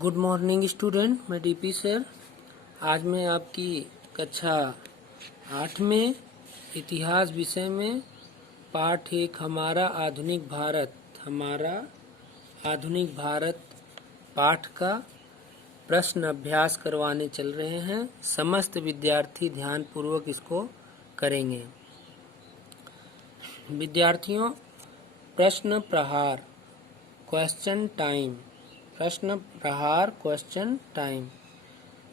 Good morning student, मैं DP sir. आज मैं आपकी कक्षा 8 में इतिहास विषय में पाठ 1 हमारा आधुनिक भारत पाठ का प्रश्न अभ्यास करवाने चल रहे हैं। समस्त विद्यार्थी ध्यान पूर्वक इसको करेंगे। विद्यार्थियों, प्रश्न प्रहार क्वेश्चन टाइम।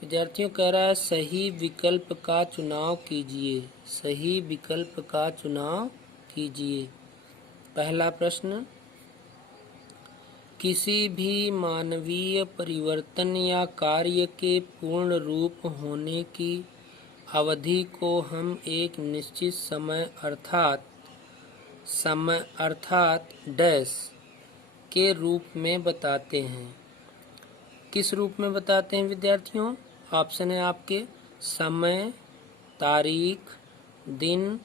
विद्यार्थियों कह रहा है सही विकल्प का चुनाव कीजिए। पहला प्रश्न, किसी भी मानवीय परिवर्तन या कार्य के पूर्ण रूप होने की अवधि को हम एक निश्चित समय अर्थात डैश के रूप में बताते हैं। किस रूप में बताते हैं विद्यार्थियों? ऑप्शन है आपके समय, तारीख, दिन,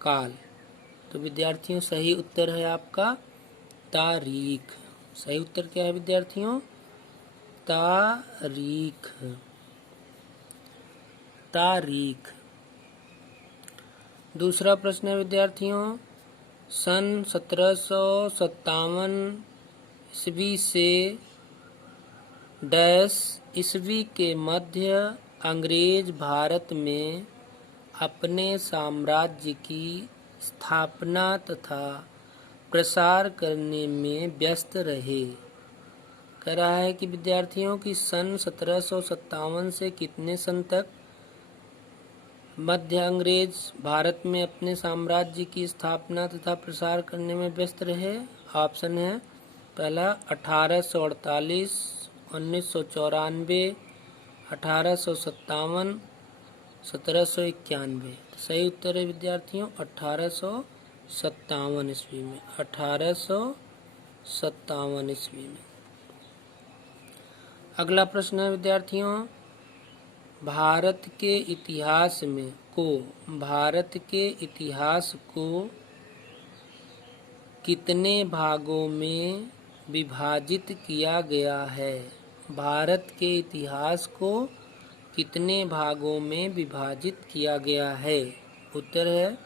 काल। तो विद्यार्थियों सही उत्तर है आपका तारीख। सही उत्तर क्या है विद्यार्थियों? तारीख। दूसरा प्रश्न है विद्यार्थियों, सन 1757 ईस्वी से डैश ईस्वी के मध्य अंग्रेज भारत में अपने साम्राज्य की स्थापना तथा प्रसार करने में व्यस्त रहे। कह रहा है कि विद्यार्थियों की सन 1757 से कितने सन तक मध्य अंग्रेज भारत में अपने साम्राज्य की स्थापना तथा प्रसार करने में व्यस्त रहे। ऑप्शन है पहला 1848, 1994, 1857, 1791। सही उत्तर है विद्यार्थियों 1857 ईस्वी में। 1857 ईस्वी में। अगला प्रश्न है विद्यार्थियों, भारत के इतिहास को कितने भागों में विभाजित किया गया है? भारत के इतिहास को कितने भागों में विभाजित किया गया है? उत्तर है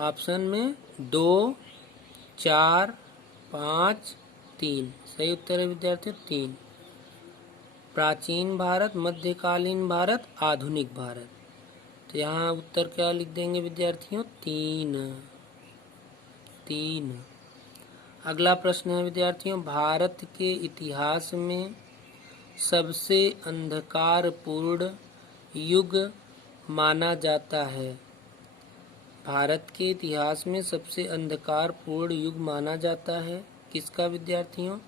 ऑप्शन में 2, 4, 5, 3। सही उत्तर है विद्यार्थियों 3। प्राचीन भारत, मध्यकालीन भारत, आधुनिक भारत। तो यहाँ उत्तर क्या लिख देंगे विद्यार्थियों? 3। अगला प्रश्न है विद्यार्थियों, भारत के इतिहास में सबसे अंधकारपूर्ण युग माना जाता है। भारत के इतिहास में सबसे अंधकारपूर्ण युग माना जाता है किसका विद्यार्थियों?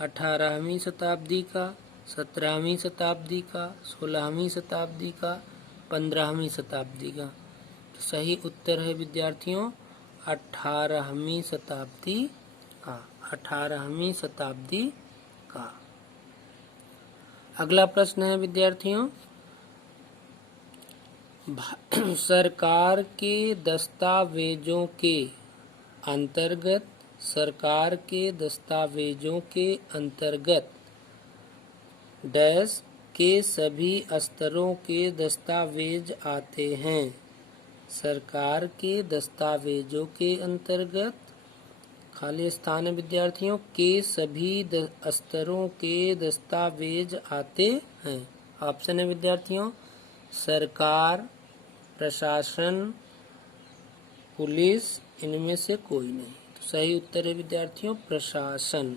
18वीं शताब्दी का, 17वीं शताब्दी का, 16वीं शताब्दी का, 15वीं शताब्दी का। तो सही उत्तर है विद्यार्थियों 18वीं शताब्दी का। 18वीं शताब्दी का। अगला प्रश्न है विद्यार्थियों, सरकार के दस्तावेजों के अंतर्गत डैश के सभी स्तरों के दस्तावेज आते हैं। सरकार के दस्तावेजों के अंतर्गत खाली स्थान है विद्यार्थियों के सभी स्तरों के दस्तावेज आते हैं। ऑप्शन है विद्यार्थियों सरकार, प्रशासन, पुलिस, इनमें से कोई नहीं। तो सही उत्तर है विद्यार्थियों प्रशासन।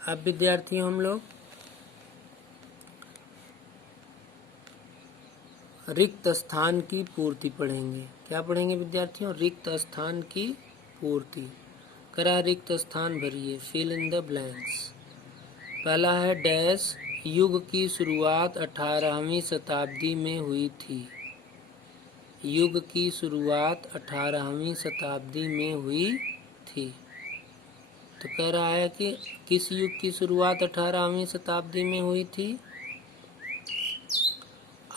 अब विद्यार्थियों हम लोग रिक्त स्थान की पूर्ति पढ़ेंगे। क्या पढ़ेंगे विद्यार्थियों? रिक्त स्थान की पूर्ति। करा रिक्त स्थान भरिए, फिल इन द ब्लैंक्स। पहला है डैश युग की शुरुआत 18वीं शताब्दी में हुई थी। युग की शुरुआत 18वीं शताब्दी में हुई थी। तो कह रहा है कि किस युग की शुरुआत 18वीं शताब्दी में हुई थी?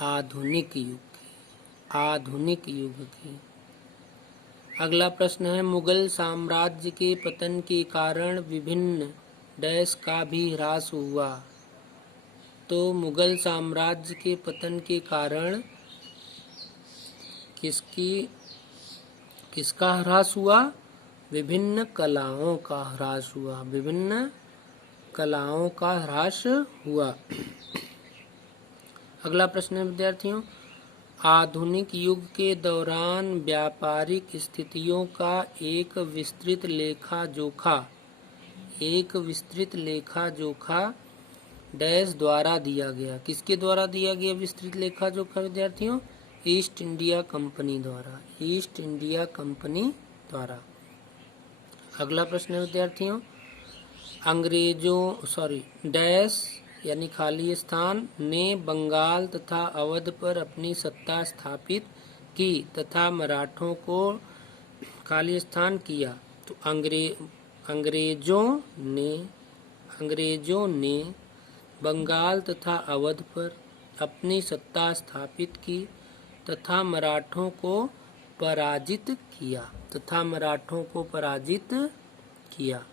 आधुनिक युग की। अगला प्रश्न है, मुगल साम्राज्य के पतन के कारण विभिन्न डैश का भी ह्रास हुआ। तो मुगल साम्राज्य के पतन के कारण किसका ह्रास हुआ? विभिन्न कलाओं का ह्रास हुआ। विभिन्न कलाओं का ह्रास हुआ। अगला प्रश्न है विद्यार्थियों, आधुनिक युग के दौरान व्यापारिक स्थितियों का एक विस्तृत लेखा जोखा डैश द्वारा दिया गया। किसके द्वारा दिया गया विस्तृत लेखा जोखा विद्यार्थियों? ईस्ट इंडिया कंपनी द्वारा। ईस्ट इंडिया कंपनी द्वारा। अगला प्रश्न है विद्यार्थियों, डैश यानी खाली स्थान ने बंगाल तथा अवध पर अपनी सत्ता स्थापित की तथा मराठों को खाली स्थान किया। तो अंग्रेजों ने बंगाल तथा अवध पर अपनी सत्ता स्थापित की तथा मराठों को पराजित किया।